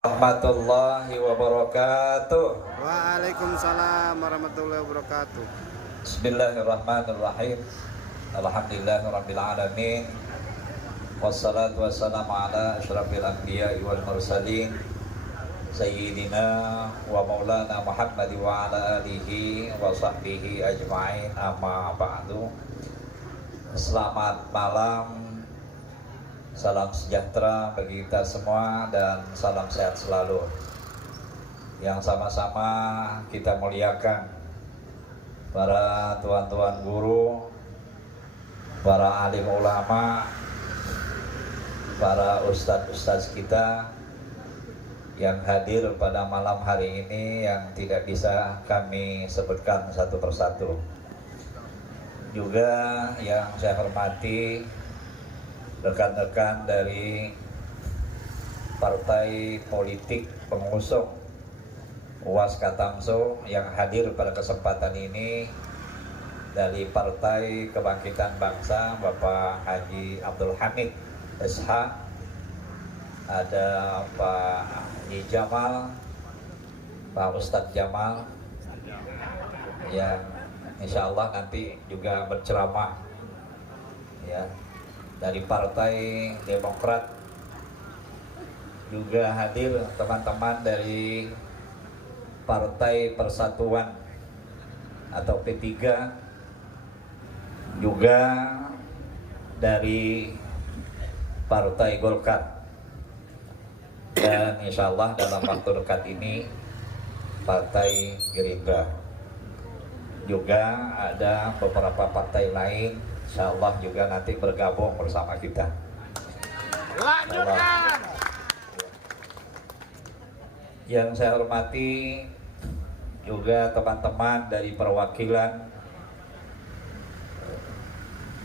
Warahmatullahi wabarakatuh. Waalaikumsalam warahmatullahi wabarakatuh. Bismillahirrahmanirrahim. Alhamdulillahirabbil alamin. Wassalatu wassalamu ala asyrafil anbiya'i wal mursalin sayyidina wa maulana Muhammad wa ala alihi wa sahbihi ajma'in, amma ba'du. Selamat malam. Salam sejahtera bagi kita semua dan salam sehat selalu. Yang sama-sama kita muliakan para tuan-tuan guru, para alim ulama, para ustadz-ustadz kita yang hadir pada malam hari ini yang tidak bisa kami sebutkan satu persatu. Juga yang saya hormati rekan-rekan dari partai politik pengusung UAS Katamso yang hadir pada kesempatan ini. Dari Partai Kebangkitan Bangsa Bapak Haji Abdul Hamid SH, ada Pak Haji Jamal, Pak Ustadz Jamal yang insya Allah nanti juga berceramah ya. Dari Partai Demokrat juga hadir teman-teman dari Partai Persatuan atau P3, juga dari Partai Golkar, dan insya Allah dalam waktu dekat ini Partai Gerindra. Juga ada beberapa partai lain insya Allah juga nanti bergabung bersama kita. Lanjutkan. Yang saya hormati juga teman-teman dari perwakilan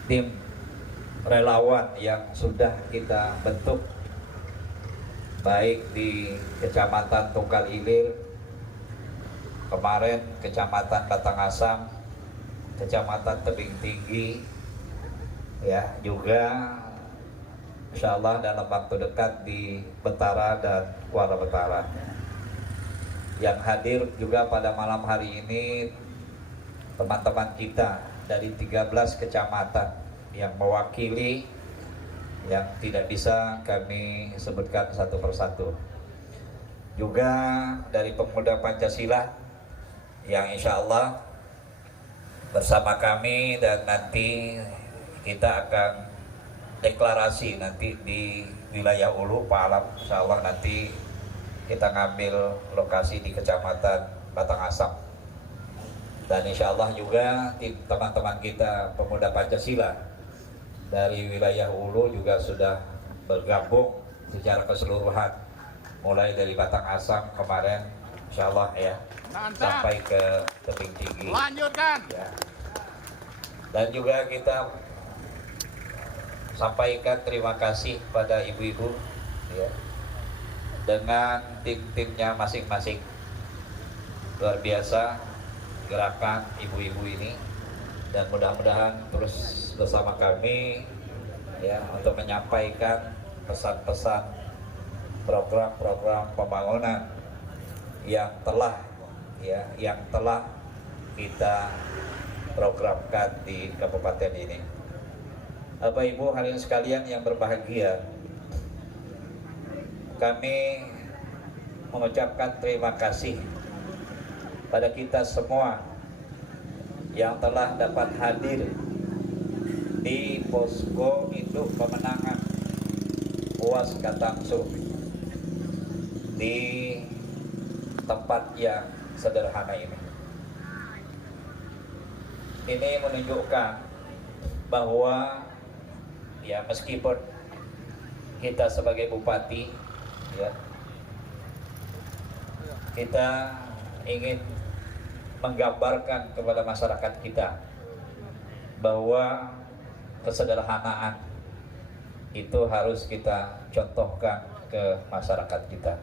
tim relawan yang sudah kita bentuk, baik di Kecamatan Tunggal Ilir, kemarin Kecamatan Batangasam, Kecamatan Tebing Tinggi, ya, juga insya Allah dalam waktu dekat di Betara dan Kuala Betara. Yang hadir juga pada malam hari ini teman-teman kita dari 13 kecamatan yang mewakili, yang tidak bisa kami sebutkan satu persatu. Juga dari Pemuda Pancasila yang insya Allah bersama kami, dan nanti kita akan deklarasi nanti di wilayah Ulu Pak Alam. Insya Allah nanti kita ngambil lokasi di Kecamatan Batangasam. Dan insya Allah juga teman-teman kita Pemuda Pancasila dari wilayah Ulu juga sudah bergabung secara keseluruhan, mulai dari Batangasam kemarin insya Allah ya, sampai ke Tebing Tinggi. Lanjutkan. Ya. Dan juga kita sampaikan terima kasih pada ibu-ibu ya, dengan tim-timnya masing-masing. Luar biasa gerakan ibu-ibu ini, dan mudah-mudahan terus bersama kami ya untuk menyampaikan pesan-pesan program-program pembangunan yang telah kita programkan di kabupaten ini. Bapak Ibu hadirin sekalian yang berbahagia, kami mengucapkan terima kasih pada kita semua yang telah dapat hadir di posko induk pemenangan UAS Katamso di tempat yang sederhana ini. Ini menunjukkan bahwa ya, meskipun kita sebagai bupati ya, kita ingin menggambarkan kepada masyarakat kita bahwa kesederhanaan itu harus kita contohkan ke masyarakat kita.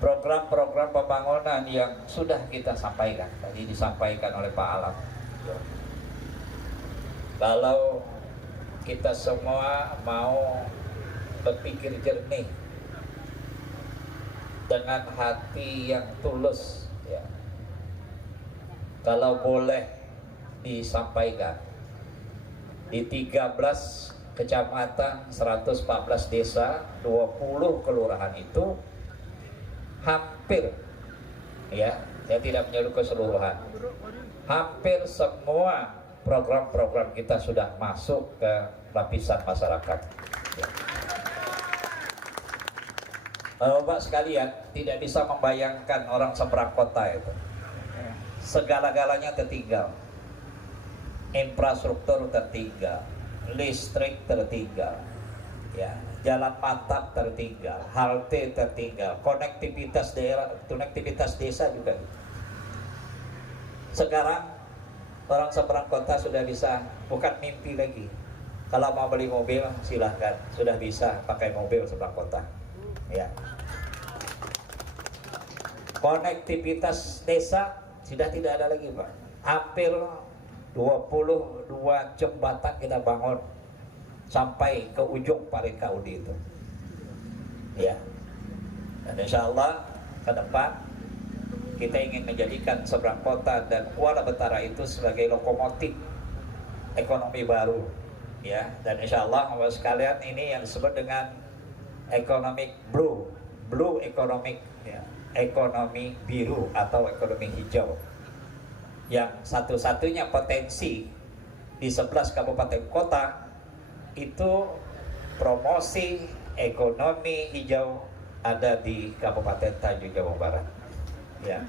Program-program pembangunan yang sudah kita sampaikan, tadi disampaikan oleh Pak Alam, kalau kita semua mau berpikir jernih dengan hati yang tulus, ya. Kalau boleh disampaikan, di 13 kecamatan, 114 desa, 20 kelurahan itu hampir, ya, saya tidak menyebut keseluruhan, hampir semua program-program kita sudah masuk ke lapisan masyarakat, ya. Bapak sekalian, tidak bisa membayangkan orang seberang kota itu, segala-galanya tertinggal, infrastruktur tertinggal, listrik tertinggal, ya, jalan mantap tertinggal, halte tertinggal, konektivitas daerah, konektivitas desa juga. Sekarang orang seberang kota sudah bisa, bukan mimpi lagi. Kalau mau beli mobil silahkan, sudah bisa pakai mobil seberang kota, ya. Konektivitas desa sudah tidak ada lagi, Pak. Hampir 22 jembatan kita bangun sampai ke ujung Parikaudi itu, ya. Dan insya Allah ke depan kita ingin menjadikan seberang kota dan Kuala Betara itu sebagai lokomotif ekonomi baru, ya. Dan insya Allah Bapak sekalian, ini yang disebut dengan economic blue economic, ya, ekonomi biru atau ekonomi hijau, yang satu-satunya potensi di 11 kabupaten kota itu promosi ekonomi hijau ada di Kabupaten Tanjung Jabung Barat, ya.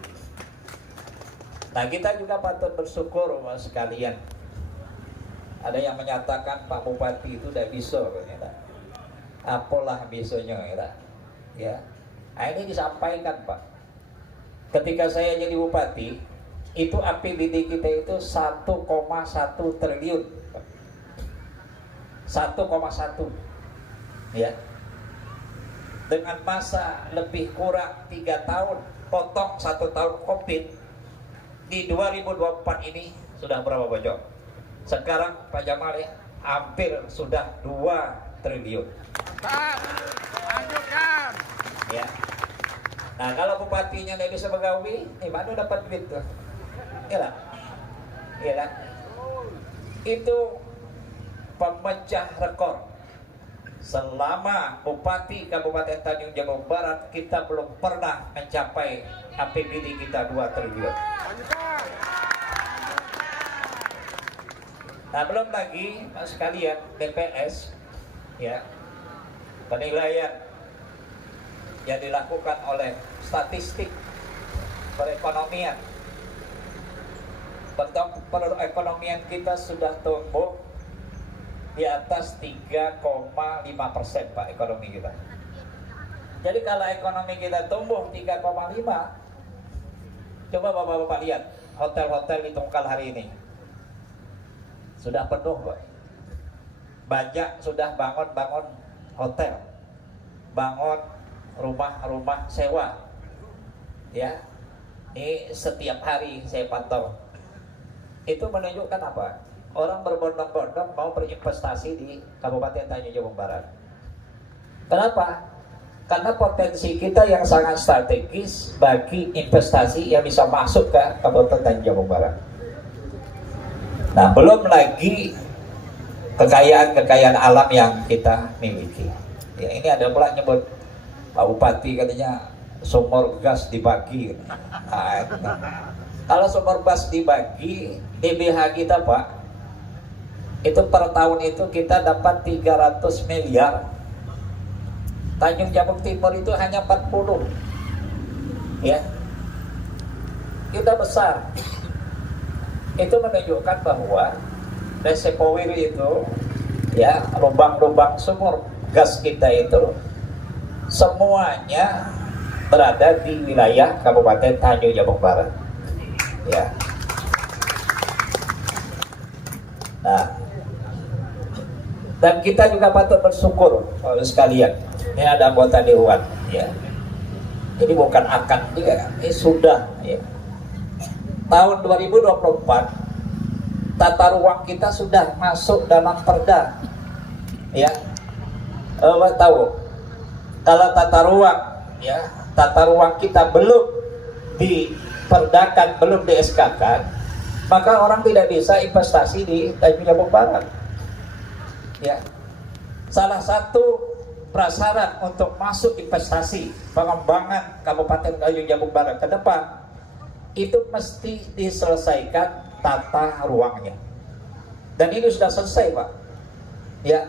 Nah, kita juga patut bersyukur Mas sekalian. Ada yang menyatakan Pak Bupati itu udah bisa, ternyata. Apalah bisanya, ya. Nah, ini disampaikan, Pak. Ketika saya jadi bupati, itu APBD kita itu 1,1 triliun, Pak. 1,1, ya. Dengan masa lebih kurang 3 tahun, potong 1 tahun COVID, di 2024 ini sudah berapa bojok? Sekarang Pak Jamal, ya, hampir sudah 2 triliun. Lanjutkan. Ya. Nah, kalau bupatinya tidak bisa begawi, mana dapat duit tuh? Iyalah. Iyalah. Itu pemecah rekor. Selama bupati Kabupaten Tanjung Jabung Barat, kita belum pernah mencapai APBD kita 2 triliun. Nah, belum lagi Mas sekalian, BPS, ya, penilaian yang dilakukan oleh statistik perekonomian. Perekonomian kita sudah tumbuh di atas 3,5%, Pak, ekonomi kita. Jadi kalau ekonomi kita tumbuh 3,5, coba Bapak-bapak lihat hotel-hotel di Tungkal hari ini. Sudah penuh, Pak. Banyak sudah bangun hotel, bangun rumah-rumah sewa, ya. Ini setiap hari saya pantau. Itu menunjukkan apa? Orang berbondong-bondong mau berinvestasi di Kabupaten Tanjung Jabung Barat. Kenapa? Karena potensi kita yang sangat strategis bagi investasi yang bisa masuk ke Kabupaten Tanjung Jabung Barat. Nah, belum lagi kekayaan-kekayaan alam yang kita miliki. Ya, ini ada pula nyebut Pak Bupati katanya sumur gas dibagi. Nah, kalau sumur gas dibagi, DBH kita, Pak, itu per tahun itu kita dapat 300 miliar. Tanjung Jabung Timur itu hanya 40. Ya. Kita besar. Itu menunjukkan bahwa reservoir itu, ya, lubang-lubang sumur gas kita itu semuanya berada di wilayah Kabupaten Tanjung Jabung Barat, ya. Nah, dan kita juga patut bersyukur oleh sekalian. Ini ada anggota dewan, ya. Ini bukan akan juga, ini sudah, ya. Tahun 2024 tata ruang kita sudah masuk dalam perda, ya. tahu kalau tata ruang kita belum diperdakan, belum di SK-kan, maka orang tidak bisa investasi di Tanjung Jabung Barat. Ya, salah satu prasyarat untuk masuk investasi pengembangan Kabupaten Tanjung Jabung Barat ke depan itu mesti diselesaikan tata ruangnya. Dan ini sudah selesai, Pak. Ya,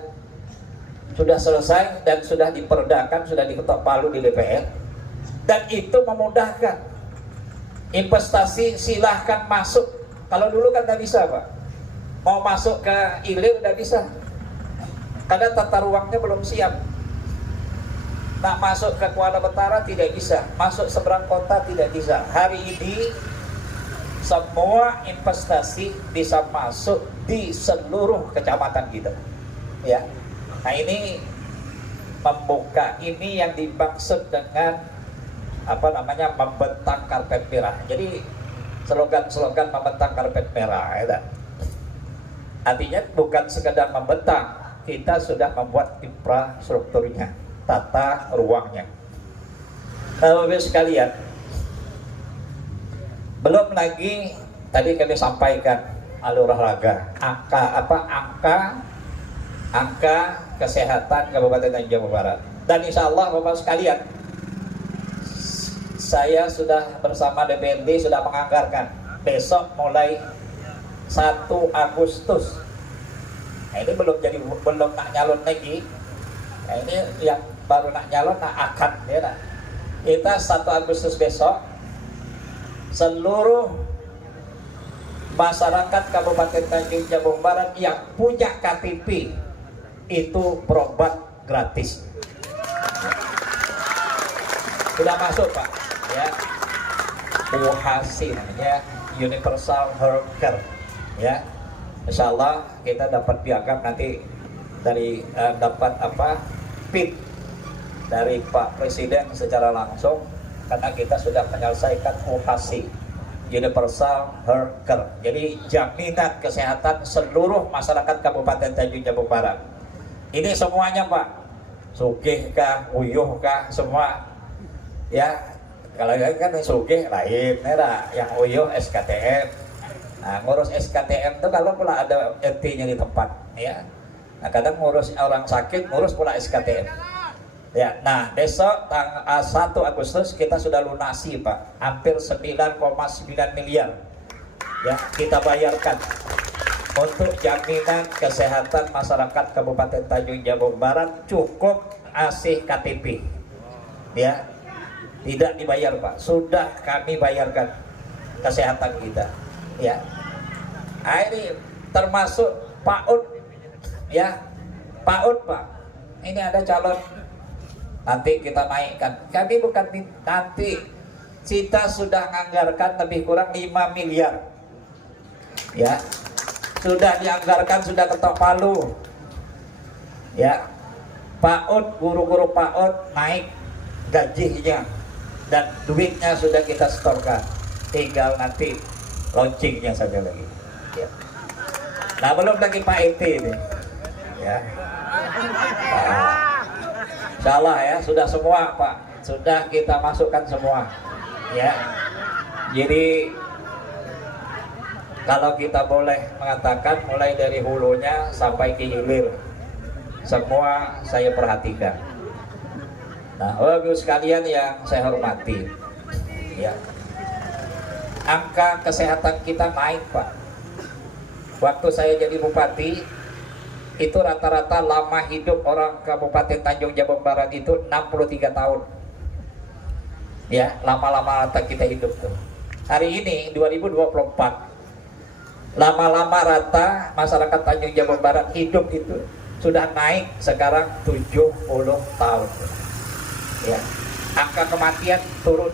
sudah selesai dan sudah diperdakan, sudah diketok palu di DPR, dan itu memudahkan investasi. Silahkan masuk. Kalau dulu kan tidak bisa, Pak, mau masuk ke Ilir tidak bisa karena tata ruangnya belum siap. Nak masuk ke Kuala Betara tidak bisa, masuk seberang kota tidak bisa. Hari ini semua investasi bisa masuk di seluruh kecamatan kita, ya. Nah, ini membuka, ini yang dimaksud dengan membentang karpet merah. Jadi slogan membentang karpet merah, ya. Artinya bukan sekedar membentang, kita sudah membuat infrastrukturnya, tata ruangnya. Bapak-Ibu sekalian, belum lagi tadi kami sampaikan alur olahraga, angka kesehatan Kabupaten Tanjung Jabung Barat. Dan insya Allah Bapak sekalian, saya sudah bersama DPRD sudah menganggarkan besok mulai 1 Agustus. Nah, ini belum nak nyalon lagi. Nah, ini yang baru nak nyalon akan ya. Kita 1 Agustus besok seluruh masyarakat Kabupaten Tanjung Jabung Barat yang punya KTP itu berobat gratis. Sudah masuk, Pak, ya. UHC namanya, Universal Health Care, ya. Insya Allah kita dapat piagam nanti dari PIN dari Pak Presiden secara langsung, karena kita sudah menyelesaikan UHC, Universal Health Care. Jadi jaminan kesehatan seluruh masyarakat Kabupaten Tanjung Jabung Barat. Ini semuanya, Pak, sugih kah, uyuh kah, semua, ya. Kalau kan sugih lain, yang uyuh SKTM. Nah, ngurus SKTM itu kalau pula ada RT-nya di tempat, ya. Nah, kadang ngurus orang sakit, ngurus pula SKTM. Ya, nah besok tanggal 1 Agustus kita sudah lunasi, Pak, hampir 9,9 miliar, ya, kita bayarkan untuk jaminan kesehatan masyarakat Kabupaten Tanjung Jabung Barat, cukup asih KTP, ya, tidak dibayar, Pak, sudah kami bayarkan kesehatan kita, ya. Nah, ini termasuk PAUD, ya, PAUD, Pak, ini ada calon. Nanti kita naikkan. Kami bukan nanti, kita sudah menganggarkan lebih kurang 5 miliar. Ya. Sudah dianggarkan, sudah ketok palu. Ya. PAUD, guru-guru PAUD naik gajinya dan duitnya sudah kita setorkan. Tinggal nanti launchingnya saja lagi. Ya. Nah, belum lagi Pak IT ini. Ya. Nah, insya Allah, ya, sudah semua, Pak, sudah kita masukkan semua, ya. Jadi kalau kita boleh mengatakan mulai dari hulunya sampai ke hilir, semua saya perhatikan. Nah, Bapak-Ibu sekalian yang saya hormati, ya, angka kesehatan kita naik, Pak. Waktu saya jadi bupati, itu rata-rata lama hidup orang Kabupaten Tanjung Jabung Barat itu 63 tahun. Ya, lama-lama rata kita hidup tuh. Hari ini 2024, lama-lama rata masyarakat Tanjung Jabung Barat hidup itu sudah naik sekarang 70 tahun. Ya, angka kematian turun.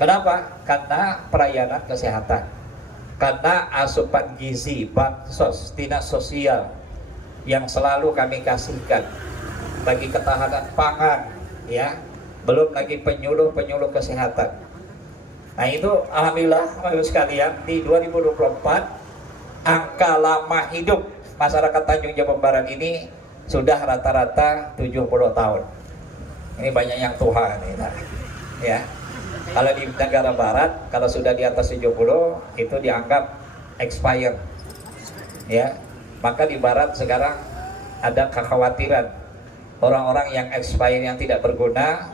Kenapa? Karena pelayanan kesehatan. Karena asupan gizi, bansos, dinas sosial yang selalu kami kasihkan bagi ketahanan pangan, ya, belum lagi penyuluh-penyuluh kesehatan. Nah, itu alhamdulillah Bapak sekalian, di 2024 angka lama hidup masyarakat Tanjung Jabung Barat ini sudah rata-rata 70 tahun. Ini banyak yang tua nih, nah, ya. Kalau di negara barat, kalau sudah di atas 70 itu dianggap expired, ya. Maka di barat sekarang ada kekhawatiran orang-orang yang expired, yang tidak berguna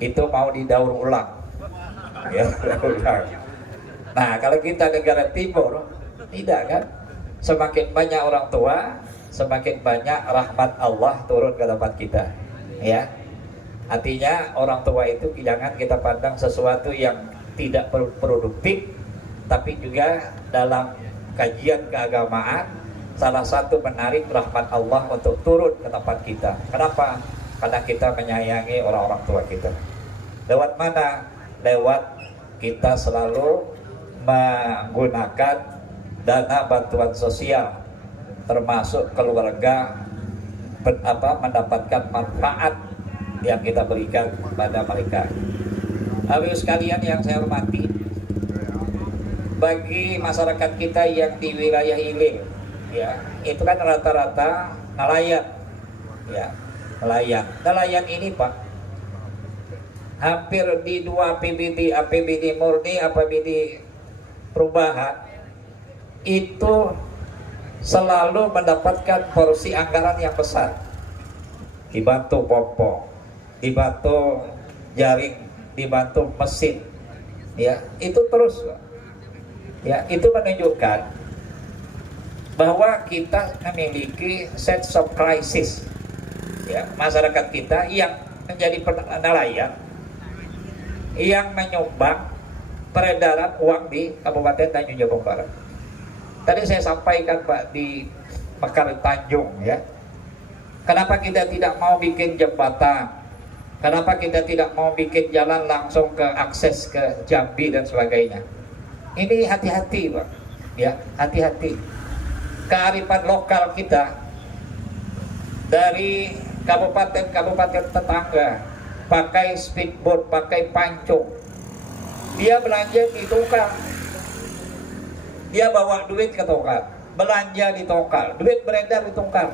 itu mau didaur ulang, ya. Nah, kalau kita negara timur tidak kan, semakin banyak orang tua, semakin banyak rahmat Allah turun ke tempat kita, ya. Artinya orang tua itu jangan kita pandang sesuatu yang tidak produktif, tapi juga dalam kajian keagamaan salah satu menarik rahmat Allah untuk turun ke tempat kita. Kenapa? Karena kita menyayangi orang-orang tua kita. Lewat mana? Lewat kita selalu menggunakan dana bantuan sosial, termasuk keluarga mendapatkan manfaat yang kita berikan pada mereka. Bapak sekalian yang saya hormati, bagi masyarakat kita yang di wilayah hilir, ya, itu kan rata-rata nelayan, ya, nelayan ini Pak, hampir di 2 APBD murni, APBD perubahan itu selalu mendapatkan porsi anggaran yang besar, dibantu popok, dibantu jaring, dibantu mesin, ya, itu terus, ya. Itu menunjukkan bahwa kita memiliki sense of crisis, ya, masyarakat kita yang menjadi nelayan, yang menyumbang peredaran uang di Kabupaten Tanjung Jabung Barat. Tadi saya sampaikan Pak di Mekar Tanjung, ya, kenapa kita tidak mau bikin jembatan, kenapa kita tidak mau bikin jalan langsung ke akses ke Jambi dan sebagainya. Ini hati-hati Pak, ya, hati-hati. Kearifan lokal kita dari kabupaten-kabupaten tetangga pakai speedboat, pakai pancung, dia belanja di tukang, dia bawa duit ke tukang, belanja di tukang, duit beredar di tukang,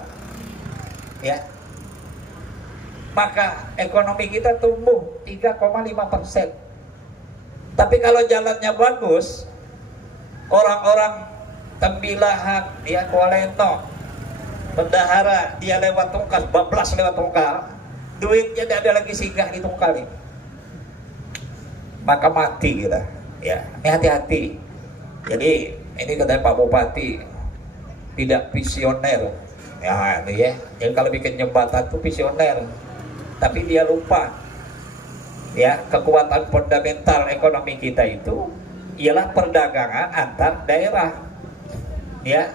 ya. Maka ekonomi kita tumbuh 3,5%. Tapi kalau jalannya bagus, orang-orang Tembilahan, dia Kualeno, Bendahara, dia lewat Tungkal, bablas lewat Tungkal, duitnya tidak ada lagi singgah di Tungkal ini, maka mati kita, ya. Ini hati-hati. Jadi ini katanya Pak Bupati tidak visioner, ya, ini ya. Jadi kalau bikin jembatan itu visioner, tapi dia lupa, ya, kekuatan fundamental ekonomi kita itu ialah perdagangan antar daerah, ya.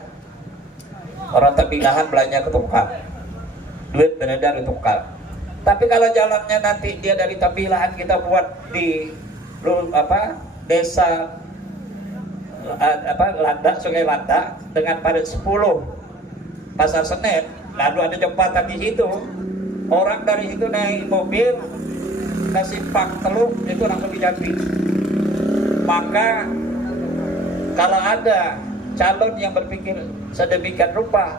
Orang Tembilahan belanja ke Tungkal, duit beredar di Tungkal. Tapi kalau jalannya nanti dia dari Tembilahan kita buat di desa Landa, Sungai Landa dengan padat 10 Pasar Senen, lalu ada jembatan di situ, orang dari situ naik mobil ke Simpang Teluk itu langsung di Jambi. Maka kalau ada calon yang berpikir sedemikian rupa,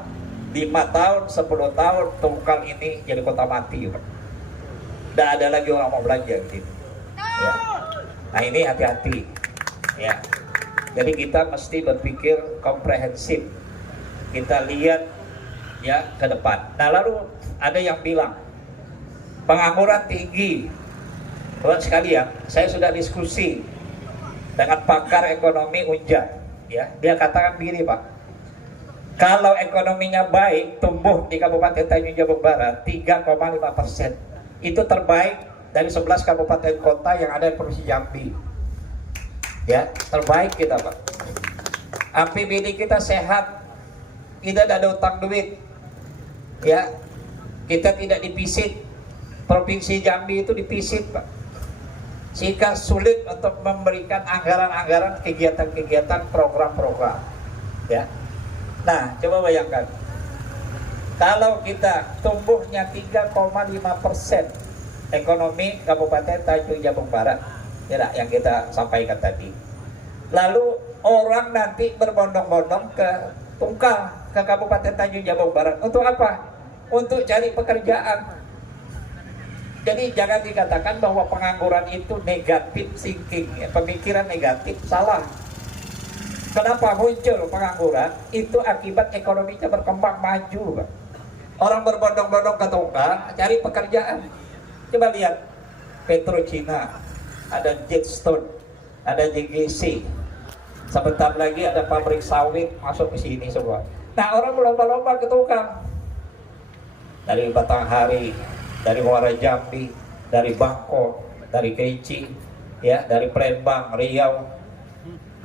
5 tahun, 10 tahun Tungkal ini jadi kota mati, tidak ada lagi orang mau belanja gitu, ya. Nah ini hati-hati, ya. Jadi kita mesti berpikir komprehensif, kita lihat, ya, ke depan. Nah lalu ada yang bilang pengangguran tinggi. Teman sekalian, saya sudah diskusi dengan pakar ekonomi Unja, ya. Dia katakan begini Pak, kalau ekonominya baik, tumbuh di Kabupaten Tanjung Jabung Barat 3,5%, itu terbaik dari 11 kabupaten kota yang ada di Provinsi Jambi, ya, terbaik kita Pak. APBD kita sehat, kita tidak ada utang duit, ya, kita tidak dipisit. Provinsi Jambi itu dipisit Pak, sehingga sulit untuk memberikan anggaran-anggaran kegiatan-kegiatan program-program, ya. Nah coba bayangkan kalau kita tumbuhnya 3,5% ekonomi Kabupaten Tanjung Jabung Barat, ya, yang kita sampaikan tadi, lalu orang nanti berbondong-bondong ke Tungkal, ke Kabupaten Tanjung Jabung Barat untuk apa? untuk cari pekerjaan. Jadi jangan dikatakan bahwa pengangguran itu negatif thinking, ya, pemikiran negatif, salah. Kenapa muncul pengangguran? Itu akibat ekonominya berkembang maju, Pak. Orang berbondong-bondong ke tukang cari pekerjaan. Coba lihat Petrochina, ada Jetstone, ada JGC. Sebentar lagi ada pabrik sawit masuk ke sini semua. Nah, orang berlomba-lomba ke tukang. Dari Batanghari, dari Muara Jambi, dari Bangkok, dari Kerinci, ya, dari Palembang, Riau,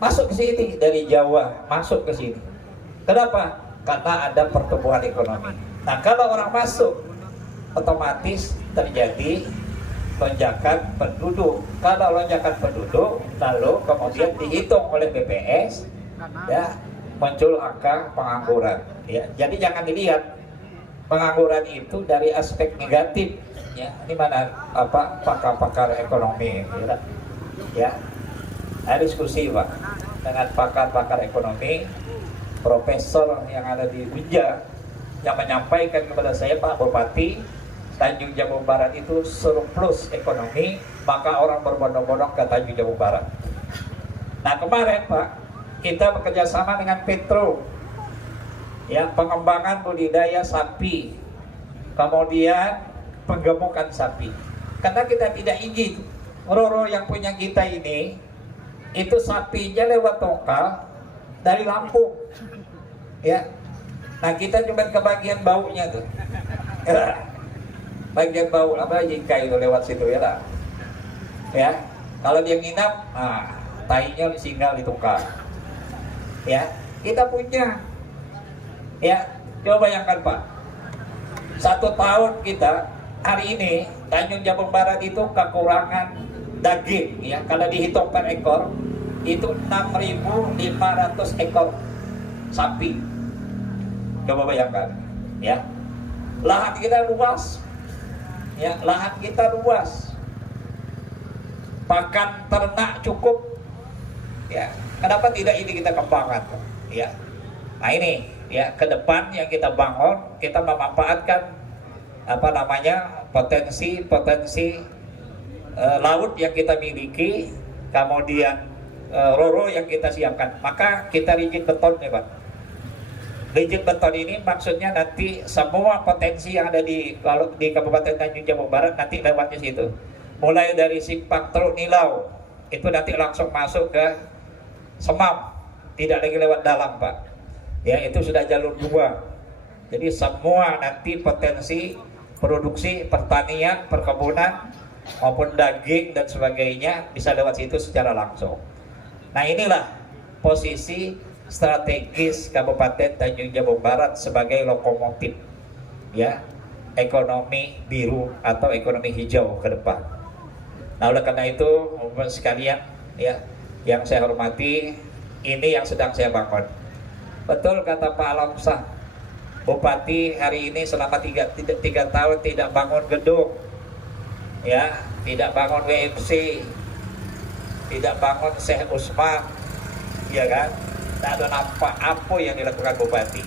masuk ke sini, dari Jawa masuk ke sini. Kenapa? Karena ada pertumbuhan ekonomi. Nah, kalau orang masuk, otomatis terjadi lonjakan penduduk. Kalau lonjakan penduduk, lalu kemudian dihitung oleh BPS, ya, muncul angka pengangguran. Ya, jadi jangan dilihat pengangguran itu dari aspek negatif, ya. Ini mana pakar-pakar ekonomi, ya. Ada diskusi, Pak, dengan pakar-pakar ekonomi, profesor yang ada di Unja, yang menyampaikan kepada saya, Pak Bupati, Tanjung Jabung Barat itu surplus ekonomi, maka orang berbondong-bondong ke Tanjung Jabung Barat. Nah, kemarin, Pak, kita bekerja sama dengan Petro, ya, pengembangan budidaya sapi, kemudian penggemukan sapi. Karena kita tidak ingin Roro yang punya kita ini itu sapinya lewat tongkal dari Lampung, ya. Nah, kita cuma ke bagian baunya tuh, bagian bau apa jika itu lewat situ, ya lah, ya. Kalau dia nginap, nah, tainya ditinggal di tongkal, ya. Kita punya, ya, coba bayangkan, Pak, 1 tahun kita hari ini Tanjung Jabung Barat itu kekurangan daging, ya, kalau dihitung per ekor itu 6.500 ekor sapi. Coba bayangkan, ya. Lahan kita luas, ya, lahan kita luas, pakan ternak cukup, ya. Kenapa tidak ini kita kembangkan, ya? Nah, ini, ya, ke depan yang kita bangun, kita memanfaatkan potensi laut yang kita miliki, kemudian Roro yang kita siapkan. Maka kita rigid beton, ya, Pak. Rigid beton ini maksudnya nanti semua potensi yang ada di Kabupaten Tanjung Jabung Barat nanti lewatnya situ. Mulai dari Simpang Teluk Nilau itu nanti langsung masuk ke Semam, tidak lagi lewat dalam, Pak. Ya, itu sudah jalur 2. Jadi semua nanti potensi produksi pertanian, perkebunan maupun daging dan sebagainya bisa lewat situ secara langsung. Nah, inilah posisi strategis Kabupaten Tanjung Jabung Barat sebagai lokomotif, ya, ekonomi biru atau ekonomi hijau ke depan. Nah, oleh karena itu, sekalian, ya, yang saya hormati, ini yang sedang saya bangun. Betul kata Pak Alamsah, Bupati hari ini selama 3 tahun tidak bangun gedung, ya, tidak bangun WMC, tidak bangun Syekh Usman, ya kan? Tidak ada nampak apa yang dilakukan Bupati.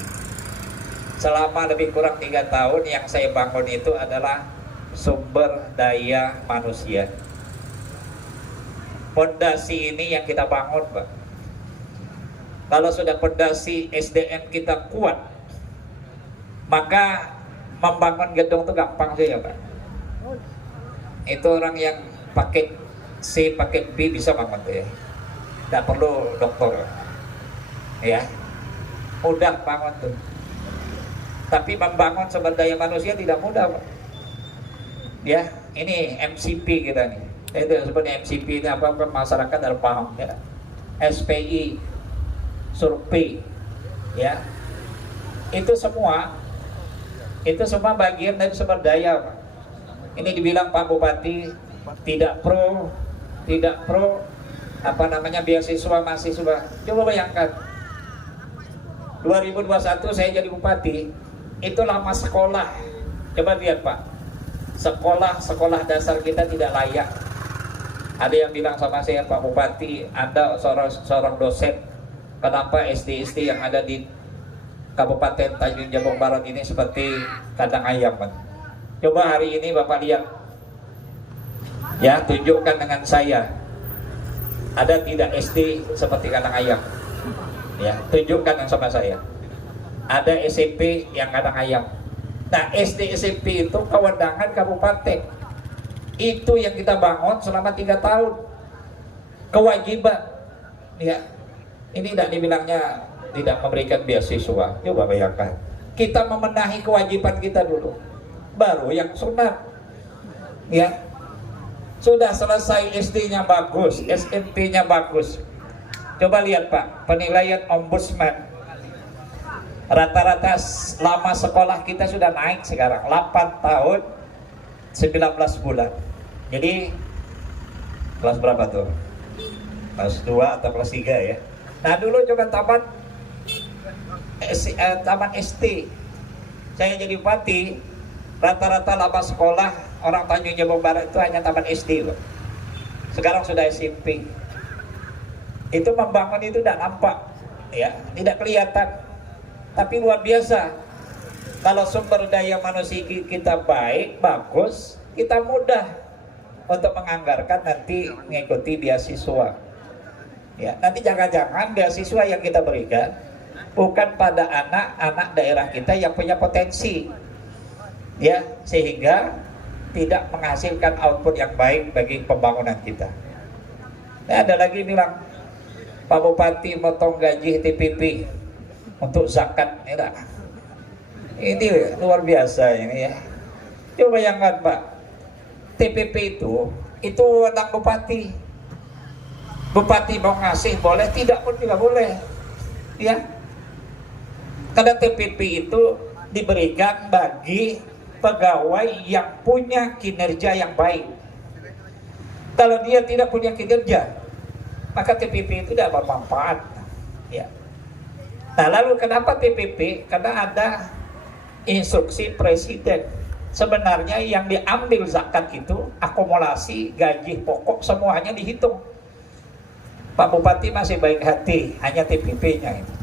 Selama lebih kurang 3 tahun yang saya bangun itu adalah sumber daya manusia. Fondasi ini yang kita bangun, Pak. Kalau sudah fondasi SDM kita kuat, maka membangun gedung itu gampang saja, Pak. Itu orang yang paket C, paket B bisa bangun tuh, ya. Tidak perlu dokter, ya. Mudah bangun tuh. Tapi membangun sumber daya manusia tidak mudah, Pak. Ya, ini MCP kita nih. Itu sebenarnya MCP ini apa, masyarakat harus paham, ya. SPI, survei, ya. Itu semua bagian dari sumber daya, Pak. Ini dibilang Pak Bupati tidak pro beasiswa mahasiswa. Coba bayangkan 2021 saya jadi bupati, itu lama sekolah. Coba lihat, Pak, sekolah dasar kita tidak layak. Ada yang bilang sama saya, Pak Bupati, Anda seorang dosen, kenapa SD yang ada di Kabupaten Tanjung Jabung Barat ini seperti kandang ayam, Pak. Coba hari ini Bapak lihat, ya, tunjukkan dengan saya, ada tidak SD seperti kandang ayam? Ya, tunjukkan sama saya. Ada SMP yang kandang ayam. Nah, SD SMP itu kewenangan kabupaten. Itu yang kita bangun selama 3 tahun. Kewajiban. Ya, ini tidak dibilangnya tidak memberikan beasiswa. Coba bayangkan. Kita memenahi kewajiban kita dulu, baru yang sunat. Ya, sudah selesai SD-nya bagus, SMP-nya bagus. Coba lihat Pak, penilaian ombudsman. Rata-rata lama sekolah kita sudah naik sekarang 8 tahun 19 bulan. Jadi kelas berapa tuh? Kelas 2 atau kelas 3 ya. Nah dulu coba taman SD. Saya jadi bupati, rata-rata lama sekolah orang Tanjung Jabung Barat itu hanya taman SD loh. Sekarang sudah SMP. Itu membangun itu tidak nampak, ya, tidak kelihatan. Tapi luar biasa. Kalau sumber daya manusia kita baik, bagus, kita mudah untuk menganggarkan nanti mengikuti beasiswa. Ya, nanti jangan-jangan beasiswa yang kita berikan bukan pada anak-anak daerah kita yang punya potensi, ya, sehingga tidak menghasilkan output yang baik bagi pembangunan kita. Nah, ada lagi bilang Pak Bupati motong gaji TPP untuk zakat, ya. Ini luar biasa ini ya. Coba bayangkan Pak, TPP itu wewenang bupati. Bupati mau ngasih boleh, tidak pun tidak boleh, ya. Karena TPP itu diberikan bagi pegawai yang punya kinerja yang baik. Kalau dia tidak punya kinerja, maka TPP itu tidak bermanfaat, ya. Nah lalu kenapa TPP? Karena ada instruksi presiden. Sebenarnya yang diambil zakat itu akumulasi gaji pokok semuanya dihitung. Pak Bupati masih baik hati, hanya TPP-nya ini.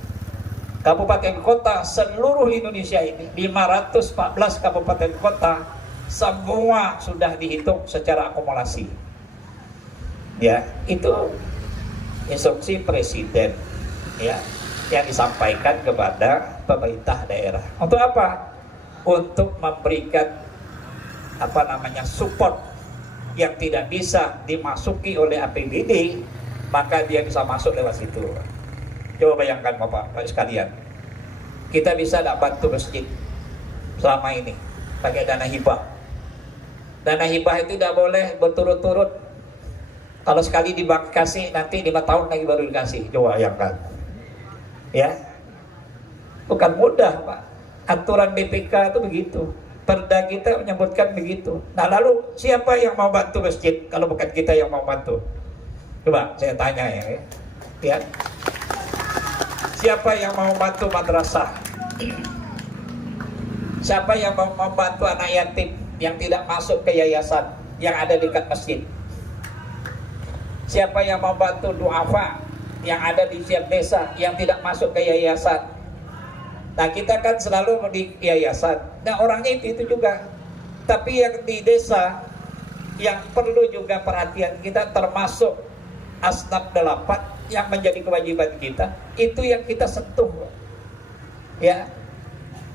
Kabupaten kota seluruh Indonesia ini 514 kabupaten kota semua sudah dihitung secara akumulasi. Ya, itu instruksi presiden, ya, yang disampaikan kepada pemerintah daerah. Untuk apa? Untuk memberikan support yang tidak bisa dimasuki oleh APBD, maka dia bisa masuk lewat situ. Coba bayangkan Bapak sekalian, kita bisa tidak bantu masjid selama ini pakai dana hibah. Dana hibah itu tidak boleh berturut-turut. Kalau sekali dikasih, nanti 5 tahun lagi baru dikasih. Coba bayangkan. Ya, bukan mudah Pak. Aturan BPK itu begitu, perda kita menyebutkan begitu. Nah lalu siapa yang mau bantu masjid kalau bukan kita yang mau bantu? Coba saya tanya ya. Siapa yang mau bantu madrasah? Siapa yang mau membantu anak yatim yang tidak masuk ke yayasan yang ada dekat masjid? Siapa yang mau bantu duafa yang ada di setiap desa yang tidak masuk ke yayasan? Nah kita kan selalu di yayasan. Nah orangnya itu juga. Tapi yang di desa yang perlu juga perhatian kita termasuk asnaf 8 yang menjadi kewajiban kita, itu yang kita sentuh. Ya,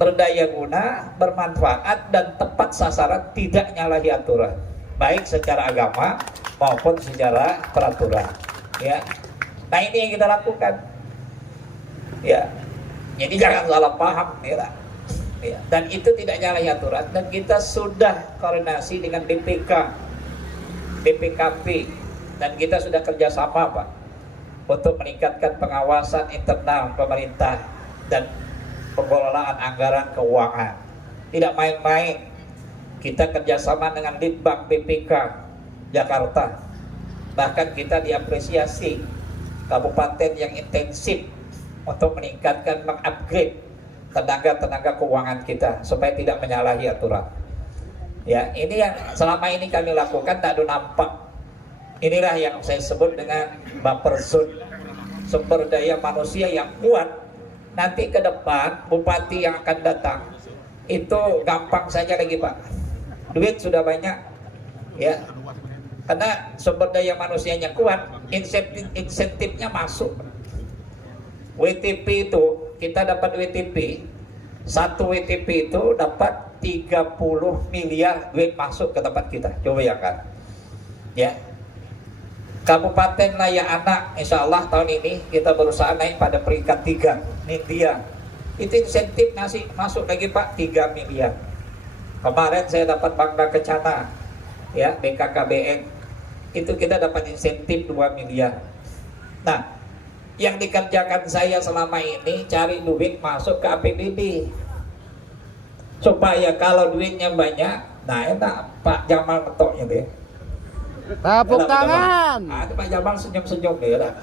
berdaya guna, bermanfaat dan tepat sasaran, tidak nyalahi aturan, baik secara agama maupun secara peraturan. Ya. Nah ini yang kita lakukan. Ya. Jadi jangan salah paham, ya. Ya. Dan itu tidak nyalahi aturan, dan kita sudah koordinasi dengan BPK, BPKP, dan kita sudah kerjasama Pak untuk meningkatkan pengawasan internal pemerintah dan pengelolaan anggaran keuangan. Tidak main-main. Kita kerjasama dengan Litbang BPK Jakarta. Bahkan kita diapresiasi kabupaten yang intensif untuk meningkatkan, mengupgrade tenaga keuangan kita supaya tidak menyalahi aturan. Ya, ini yang selama ini kami lakukan tak ada nampak. Inilah yang saya sebut dengan buffer zone, sumber daya manusia yang kuat nanti ke depan bupati yang akan datang itu gampang saja lagi Pak, duit sudah banyak ya, karena sumber daya manusianya kuat, insentifnya masuk. WTP itu kita dapat WTP, satu WTP itu dapat 30 miliar duit masuk ke tempat kita. Coba ya kan ya. Kabupaten Layak Anak insya Allah tahun ini kita berusaha naik pada peringkat 3 Nindya. Itu insentif ngasih masuk lagi Pak 3 miliar. Kemarin saya dapat Bangga Kencana ya, BKKBN itu kita dapat insentif 2 miliar. Nah, yang dikerjakan saya selama ini cari duit masuk ke APBD supaya kalau duitnya banyak, nah enak Pak Jamal ngetoknya deh. Tepuk tangan. Nah, Pak Jamal senyum-senyum deh lah.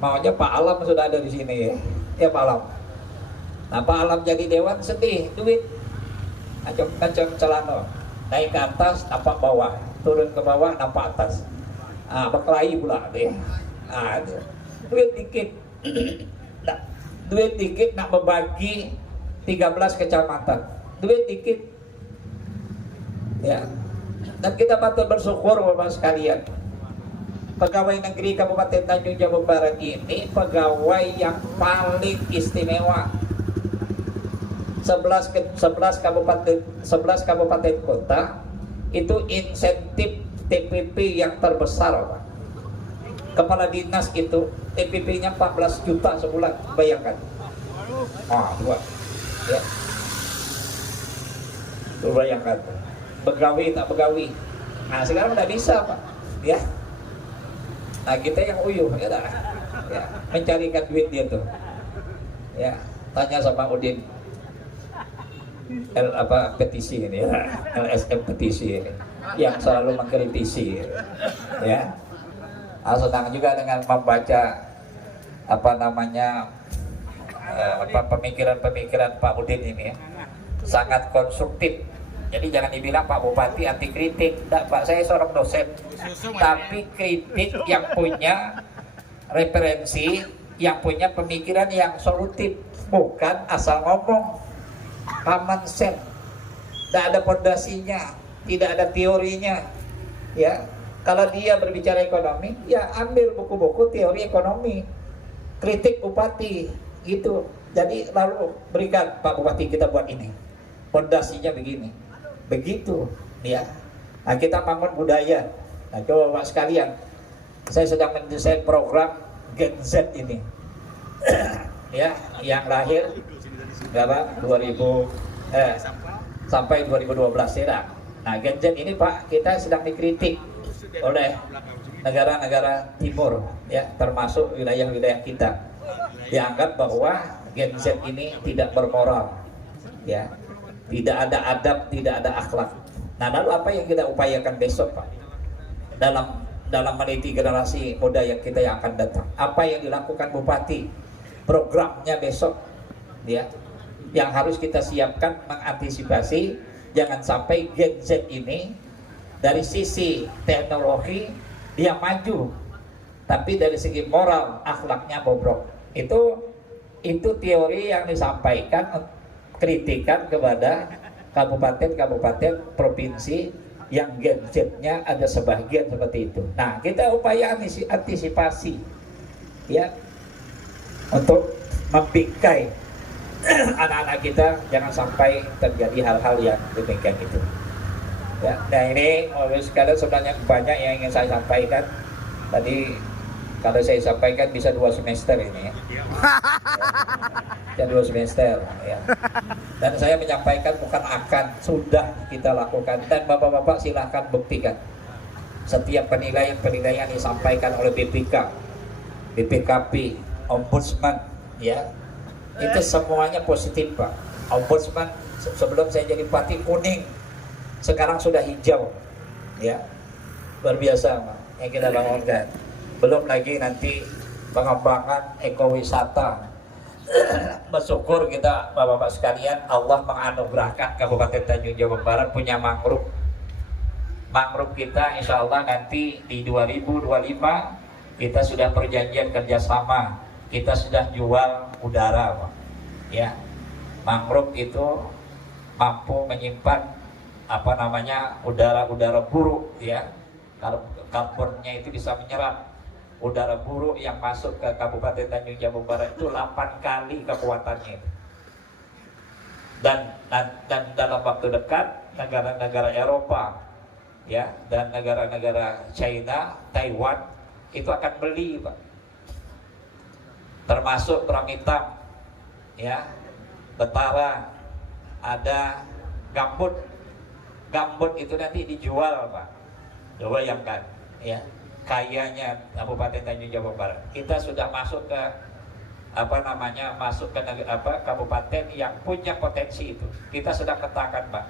Maunya Pak Alam sudah ada di sini ya Pak Alam. Nah Pak Alam jadi dewan sedih, duit kacang celana, naik ke atas nampak bawah, turun ke bawah nampak atas. Ah berkelahi pula deh. Ah duit dikit. Nah, duit dikit nak membagi 13 kecamatan, duit dikit ya. Dan kita patut bersyukur Bapak sekalian, pegawai negeri Kabupaten Tanjung Jabung Barat ini pegawai yang paling istimewa. 11 kabupaten kota itu insentif TPP yang terbesar Pak. Kepala dinas itu TPP-nya 14 juta sebulan, bayangkan. Dua. Ya. Tuh bayangkan. Begawi tak begawi. Nah sekarang udah bisa Pak. Ya. Nah kita yang uyuh ya dah. Ya, mencarikan duit dia tuh. Ya, tanya sama Udin. Petisi ini ya, LSM petisi ini yang selalu mengkritisi ya. Senang juga dengan membaca pemikiran-pemikiran Pak Udin ini ya. Sangat konstruktif. Jadi jangan dibilang Pak Bupati anti kritik. Enggak Pak, saya seorang dosen, tapi kritik yang punya referensi, yang punya pemikiran yang solutif, bukan asal ngomong. Common sense, tidak ada pondasinya, tidak ada teorinya ya. Kalau dia berbicara ekonomi, ya ambil buku-buku teori ekonomi, kritik bupati gitu. Jadi lalu berikan Pak Bupati kita buat ini, pondasinya begini, begitu ya. Nah kita bangun budaya. Nah coba Pak sekalian, saya sedang mendesain program Gen Z ini ya, yang lahir berapa? 2000 sampai 2012 ya. Nah Gen Z ini Pak, kita sedang dikritik oleh negara-negara timur ya, termasuk wilayah-wilayah kita. Dianggap bahwa Gen Z ini tidak bermoral ya, tidak ada adab, tidak ada akhlak. Nah lalu apa yang kita upayakan besok Pak dalam meneliti generasi muda yang kita yang akan datang? Apa yang dilakukan Bupati, programnya besok ya, yang harus kita siapkan mengantisipasi jangan sampai Gen Z ini dari sisi teknologi dia maju, tapi dari segi moral akhlaknya bobrok. Itu teori yang disampaikan, kritikan kepada kabupaten-kabupaten provinsi yang Gen Z-nya ada sebagian seperti itu. Nah kita upaya antisipasi ya, untuk membingkai anak-anak kita jangan sampai terjadi hal-hal yang demikian itu ya. Nah ini sekalian sebenarnya banyak yang ingin saya sampaikan. Tadi kalau saya sampaikan bisa 2 semester ini ya. Ya 2 semester ya. Dan saya menyampaikan bukan akan, sudah kita lakukan. Dan bapak-bapak silahkan buktikan setiap penilaian-penilaian disampaikan oleh BPK, BPKP, Ombudsman ya, itu semuanya positif Pak. Ombudsman sebelum saya jadi bupati kuning, sekarang sudah hijau ya, luar biasa Pak yang kita bangunkan. Belum lagi nanti pengembangan ekowisata. Bersyukur kita bapak-bapak sekalian, Allah menganugerahkan Kabupaten Tanjung Jabung Barat punya mangrove. Mangrove kita insya Allah nanti di 2025 kita sudah perjanjian kerjasama kita sudah jual udara, Pak. Ya, mangrove itu mampu menyimpan apa namanya udara buruk, ya. Karbonnya itu bisa menyerap udara buruk yang masuk ke Kabupaten Tanjung Jabung Barat itu 8 kali kekuatannya itu. Dan dalam waktu dekat negara-negara Eropa, ya, dan negara-negara China, Taiwan itu akan beli, Pak. Termasuk Terong Hitam, ya, Betara, ada gambut. Gambut itu nanti dijual, Pak. Coba bayangkan, ya, kayanya Kabupaten Tanjung Jabung Barat. Kita sudah masuk ke masuk ke kabupaten yang punya potensi itu. Kita sedang katakan, Pak.